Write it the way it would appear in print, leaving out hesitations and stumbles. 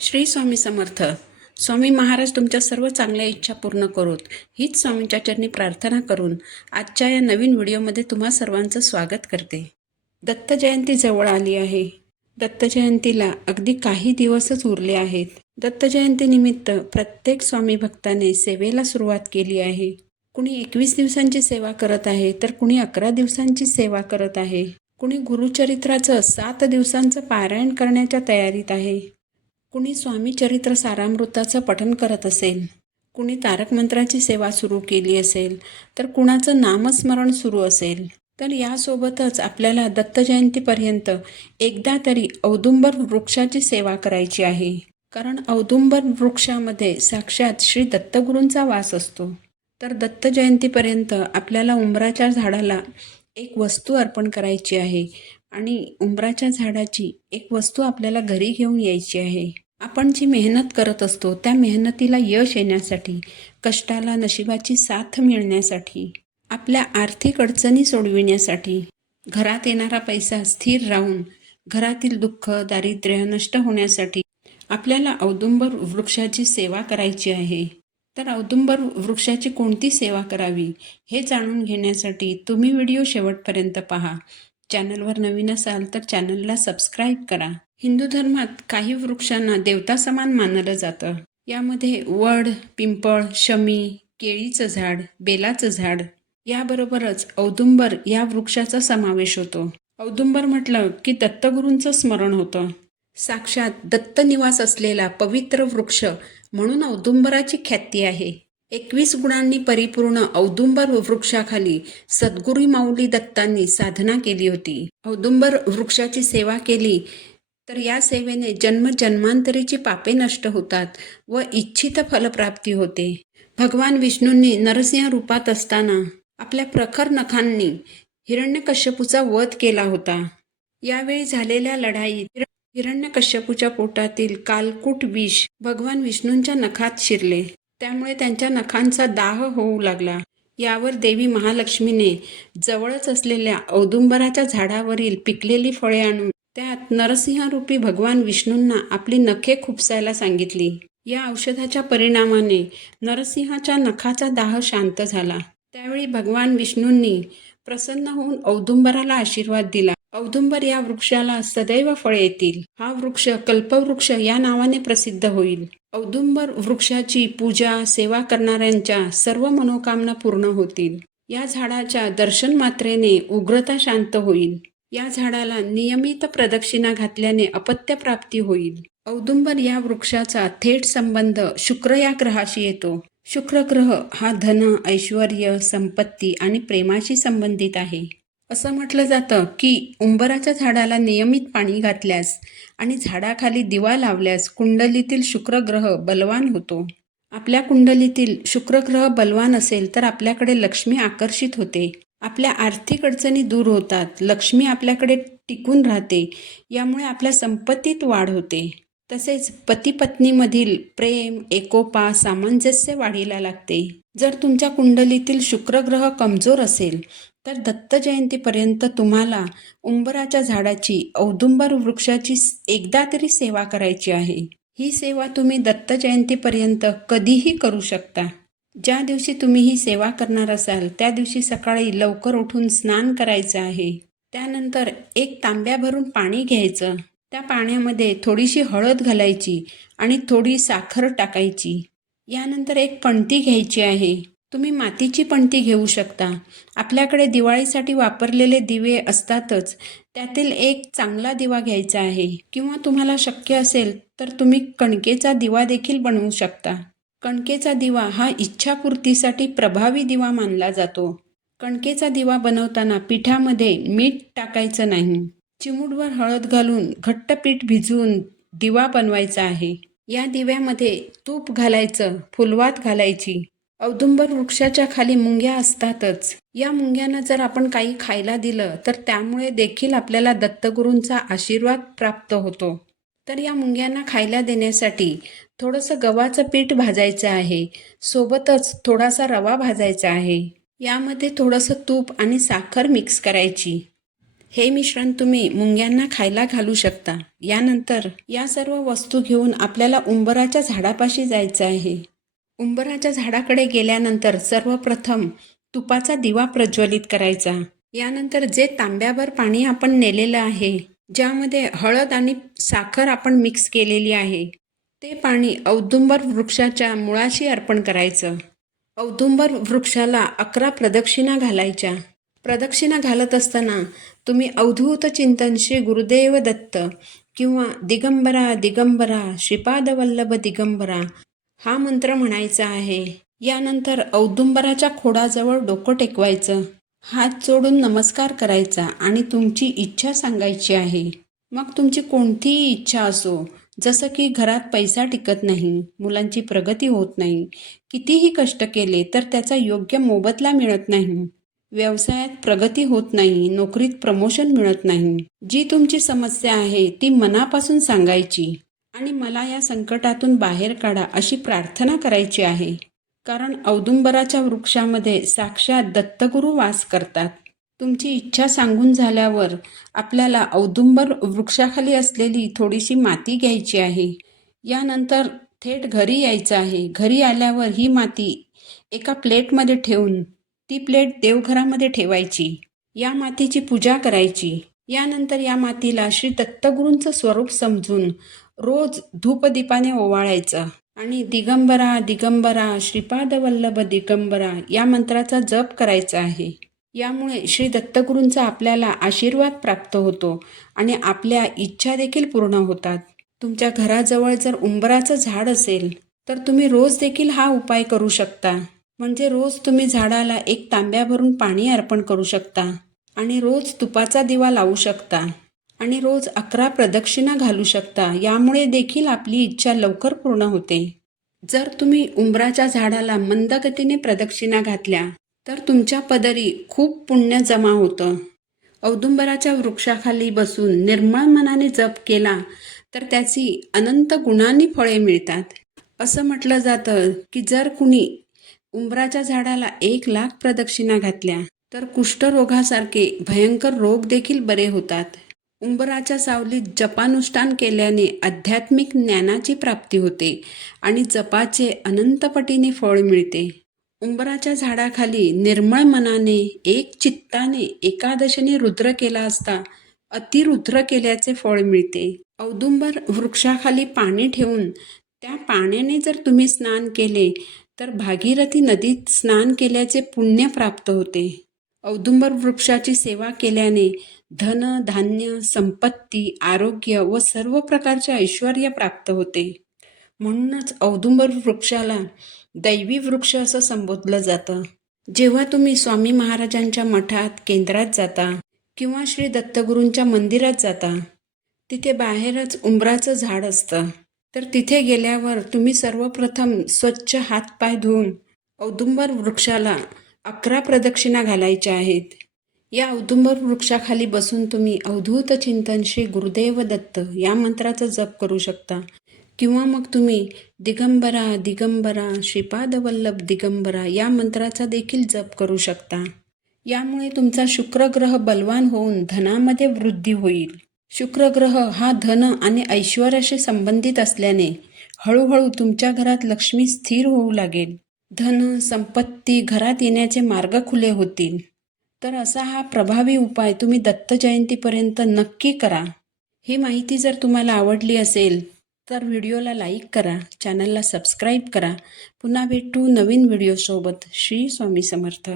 श्री स्वामी समर्थ. स्वामी महाराज तुमच्या सर्व चांगल्या इच्छा पूर्ण करोत हीच स्वामींच्या चरणी प्रार्थना करून आजच्या या नवीन व्हिडिओमध्ये तुम्हा सर्वांचं स्वागत करते. दत्त जयंती जवळ आली आहे. दत्त जयंतीला अगदी काही दिवसच उरले आहेत. दत्त जयंतीनिमित्त प्रत्येक स्वामी भक्ताने सेवेला सुरुवात केली आहे. कुणी 21 दिवसांची सेवा करत आहे तर कुणी 11 दिवसांची सेवा करत आहे. कुणी गुरुचरित्राचं 7 दिवसांचं पारायण करण्याच्या तयारीत आहे. कुणी स्वामी चरित्र सारामृताचं पठण करत असेल, कुणी तारक मंत्राची सेवा सुरू केली असेल, तर कुणाचं नामस्मरण सुरू असेल. तर यासोबतच आपल्याला दत्त जयंतीपर्यंत एकदा तरी औदुंबर वृक्षाची सेवा करायची आहे. कारण औदुंबर वृक्षामध्ये साक्षात श्री दत्तगुरूंचा वास असतो. तर दत्त जयंतीपर्यंत आपल्याला उंबराच्या झाडाला एक वस्तू अर्पण करायची आहे आणि उंबराच्या झाडाची एक वस्तू आपल्याला घरी घेऊन यायची आहे. आपण जी मेहनत करत असतो त्या मेहनतीला यश येण्यासाठी, कष्टाला नशिबाची साथ मिळण्यासाठी, आपल्या आर्थिक अडचणी सोडविण्यासाठी, घरात येणारा पैसा स्थिर राहून घरातील दुःख दारिद्र्य नष्ट होण्यासाठी आपल्याला औदुंबर वृक्षाची सेवा करायची आहे. तर औदुंबर वृक्षाची कोणती सेवा करावी हे जाणून घेण्यासाठी तुम्ही व्हिडिओ शेवटपर्यंत पहा. चॅनलवर नवीन असाल तर चॅनलला सबस्क्राईब करा. हिंदू धर्मात काही वृक्षांना देवता समान मानलं जातं. यामध्ये वड, पिंपळ, शमी, केळीचं झाड, बेलाचं झाड याबरोबरच औदुंबर या वृक्षाचा समावेश होतो. औदुंबर म्हटलं की दत्तगुरूंचं स्मरण होतं. साक्षात दत्त निवास असलेला पवित्र वृक्ष म्हणून औदुंबराची ख्याती आहे. 21 गुणांनी परिपूर्ण औदुंबर वृक्षाखाली सद्गुरू माऊली दत्तांनी साधना केली होती. औदुंबर वृक्षाची सेवा केली तर या सेवेने जन्मजन्मांतरीची पापे नष्ट होतात व इच्छित फलप्राप्ती होते. भगवान विष्णूंनी नरसिंह रूपात असताना आपल्या प्रखर नखांनी हिरण्यकश्यपूचा वध केला होता. यावेळी झालेल्या लढाईत हिरण्यकश्यपूच्या पोटातील कालकूट विष भगवान विष्णूंच्या नखात शिरले. त्यामुळे त्यांच्या नखांचा दाह होऊ लागला. यावर देवी महालक्ष्मीने जवळच असलेल्या औदुंबराच्या झाडावरील पिकलेली फळे आणून त्यात नरसिंहरूपी भगवान विष्णूंना आपली नखे खुपसायला सांगितली. या औषधाच्या परिणामाने नरसिंहाच्या नखाचा दाह शांत झाला. त्यावेळी भगवान विष्णूंनी प्रसन्न होऊन औदुंबराला आशीर्वाद दिला. औदुंबर या वृक्षाला सदैव फळे येतील. हा वृक्ष कल्पवृक्ष या नावाने प्रसिद्ध होईल. औदुंबर वृक्षाची पूजा सेवा करणाऱ्यांच्या सर्व मनोकामना पूर्ण होतील. या झाडाच्या दर्शन मात्रेने उग्रता शांत होईल. या झाडाला नियमित प्रदक्षिणा घातल्याने अपत्य प्राप्ती होईल. औदुंबर या वृक्षाचा थेट संबंध शुक्र या ग्रहाशी येतो. शुक्र ग्रह हा धन, ऐश्वर्य, संपत्ती आणि प्रेमाशी संबंधित आहे. असं म्हटलं जातं की उंबराच्या झाडाला नियमित पाणी घातल्यास आणि झाडाखाली दिवा लावल्यास कुंडलीतील शुक्र ग्रह बलवान होतो. आपल्या कुंडलीतील शुक्र ग्रह बलवान असेल तर आपल्याकडे लक्ष्मी आकर्षित होते. आपल्या आर्थिक अडचणी दूर होतात. लक्ष्मी आपल्याकडे टिकून राहते. यामुळे आपल्या संपत्तीत वाढ होते. तसेच पती पत्नीमधील प्रेम, एकोपा, सामंजस्य वाढीला लागते. जर तुमच्या कुंडलीतील शुक्र ग्रह कमजोर असेल तर दत्त जयंतीपर्यंत तुम्हाला उंबराच्या झाडाची, औदुंबर वृक्षाची एकदा तरी सेवा करायची आहे. ही सेवा तुम्ही दत्त जयंतीपर्यंत कधीही करू शकता. ज्या दिवशी तुम्ही ही सेवा करणार असाल त्या दिवशी सकाळी लवकर उठून स्नान करायचं आहे. त्यानंतर एक तांब्या भरून पाणी घ्यायचं. त्या पाण्यामध्ये थोडीशी हळद घालायची आणि थोडी साखर टाकायची. यानंतर एक पणती घ्यायची आहे. तुम्ही मातीची पणती घेऊ शकता. आपल्याकडे दिवाळीसाठी वापरलेले दिवे असतातच. त्यातील एक चांगला दिवा घ्यायचा आहे किंवा तुम्हाला शक्य असेल तर तुम्ही कणकेचा दिवा देखील बनवू शकता. कणकेचा दिवा हा इच्छापूर्तीसाठी प्रभावी दिवा मानला जातो. कणकेचा दिवा बनवताना पिठामध्ये मीठ टाकायचं नाही. चिमूटभर हळद घालून घट्ट पीठ भिजवून दिवा बनवायचा आहे. या दिव्यामध्ये तूप घालायचं, फुलवात घालायची. औदुंबर वृक्षाच्या खाली मुंग्या असतातच. या मुंग्यांना जर आपण काही खायला दिलं तर त्यामुळे देखील आपल्याला दत्तगुरूंचा आशीर्वाद प्राप्त होतो. तर या मुंग्यांना खायला देण्यासाठी थोडंसं गव्हाचं पीठ भाजायचं आहे. सोबतच थोडासा रवा भाजायचा आहे. यामध्ये थोडंसं तूप आणि साखर मिक्स करायची. हे मिश्रण तुम्ही मुंग्यांना खायला घालू शकता. यानंतर या सर्व वस्तू घेऊन आपल्याला उंबराच्या झाडापाशी जायचं आहे. उंबराच्या झाडाकडे गेल्यानंतर सर्वप्रथम तुपाचा दिवा प्रज्वलित करायचा. यानंतर जे तांब्याभर पाणी आपण नेलेलं आहे, ज्यामध्ये हळद आणि साखर आपण मिक्स केलेली आहे, ते पाणी औदुंबर वृक्षाच्या मुळाशी अर्पण करायचं. औदुंबर वृक्षाला 11 प्रदक्षिणा घालायच्या. प्रदक्षिणा घालत असताना तुम्ही अवधूत चिंतन श्री गुरुदेव दत्त किंवा दिगंबरा दिगंबरा श्रीपादवल्लभ दिगंबरा हा मंत्र म्हणायचा आहे. यानंतर औदुंबराच्या खोडाजवळ डोकं टेकवायचं, हात जोडून नमस्कार करायचा आणि तुमची इच्छा सांगायची आहे. मग तुमची कोणतीही इच्छा असो, जसं की घरात पैसा टिकत नाही, मुलांची प्रगती होत नाही, कितीही कष्ट केले तर त्याचा योग्य मोबदला मिळत नाही, व्यवसायात प्रगती होत नाही, नोकरीत प्रमोशन मिळत नाही, जी तुमची समस्या आहे ती मनापासून सांगायची आणि मला या संकटातून बाहेर काढा अशी प्रार्थना करायची आहे. कारण औदुंबराच्या वृक्षामध्ये साक्षात दत्तगुरू वास करतात. तुमची इच्छा सांगून झाल्यावर आपल्याला औदुंबर वृक्षाखाली असलेली थोडीशी माती घ्यायची आहे. यानंतर थेट घरी यायचं आहे. घरी आल्यावर ही माती एका प्लेटमध्ये ठेवून ती प्लेट देवघरामध्ये ठेवायची. या मातीची पूजा करायची. यानंतर या मातीला श्री दत्तगुरूंचं स्वरूप समजून रोज धूपदीपाने ओवाळायचं आणि दिगंबरा दिगंबरा श्रीपादवल्लभ दिगंबरा या मंत्राचा जप करायचा आहे. यामुळे श्री दत्तगुरूंचा आपल्याला आशीर्वाद प्राप्त होतो आणि आपल्या इच्छा देखील पूर्ण होतात. तुमच्या घराजवळ जर उंबराचं झाड असेल तर तुम्ही रोज देखील हा उपाय करू शकता. म्हणजे रोज तुम्ही झाडाला 1 तांब्या भरून पाणी अर्पण करू शकता आणि रोज तुपाचा दिवा लावू शकता आणि रोज 11 प्रदक्षिणा घालू शकता. यामुळे देखील आपली इच्छा लवकर पूर्ण होते. जर तुम्ही उंबराच्या झाडाला मंद गतीने प्रदक्षिणा घातल्या तर तुमच्या पदरी खूप पुण्य जमा होतं. औदुंबराच्या वृक्षाखाली बसून निर्मळ मनाने जप केला तर त्याची अनंत गुणांनी फळे मिळतात. असं म्हटलं जातं की जर कुणी उंबराच्या झाडाला 1,00,000 प्रदक्षिणा घातल्या तर कुष्ठरोगासारखे भयंकर रोग देखील बरे होतात. उंबराच्या सावलीत जपानुष्ठान केल्याने आध्यात्मिक ज्ञानाची प्राप्ती होते आणि जपाचे अनंतपटीने फळ मिळते. उंबराच्या झाडाखाली निर्मळ मनाने एक चित्ताने एकादशीने रुद्र केला असता अतिरुद्र केल्याचे फळ मिळते. औदुंबर वृक्षाखाली पाणी ठेवून त्या पाण्याने जर तुम्ही स्नान केले तर भागीरथी नदीत स्नान केल्याचे पुण्य प्राप्त होते. औदुंबर वृक्षाची सेवा केल्याने धन धान्य संपत्ती आरोग्य व सर्व प्रकारचे ऐश्वर्य प्राप्त होते. म्हणूनच औदुंबर वृक्षाला दैवी वृक्ष असं संबोधलं जातं. जेव्हा तुम्ही स्वामी महाराजांच्या मठात केंद्रात जाता किंवा श्री दत्तगुरूंच्या मंदिरात जाता, तिथे बाहेरच उंबराचं झाड असतं. तर तिथे गेल्यावर तुम्ही सर्वप्रथम स्वच्छ हातपाय धुवून औदुंबर वृक्षाला 11 प्रदक्षिणा घालायच्या आहेत. या औदुंबर वृक्षाखाली बसून तुम्ही अवधूत चिंतन श्री गुरुदेव दत्त या मंत्राचा जप करू शकता किंवा मग तुम्ही दिगंबरा दिगंबरा श्रीपादवल्लभ दिगंबरा या मंत्राचा देखील जप करू शकता. यामुळे तुमचा शुक्रग्रह बलवान होऊन धनामध्ये वृद्धी होईल. शुक्रग्रह हा धन आणि ऐश्वर्याशी संबंधित असल्याने हळूहळू तुमच्या घरात लक्ष्मी स्थिर होऊ लागेल. धन संपत्ती घरात येण्याचे मार्ग खुले होतील. तर असा हा प्रभावी उपाय तुम्ही दत्त जयंतीपर्यंत नक्की करा. ही माहिती जर तुम्हाला आवडली असेल तर व्हिडिओला लाईक करा, चॅनलला सबस्क्राईब करा. पुन्हा भेटू नवीन व्हिडिओसोबत. श्री स्वामी समर्थ.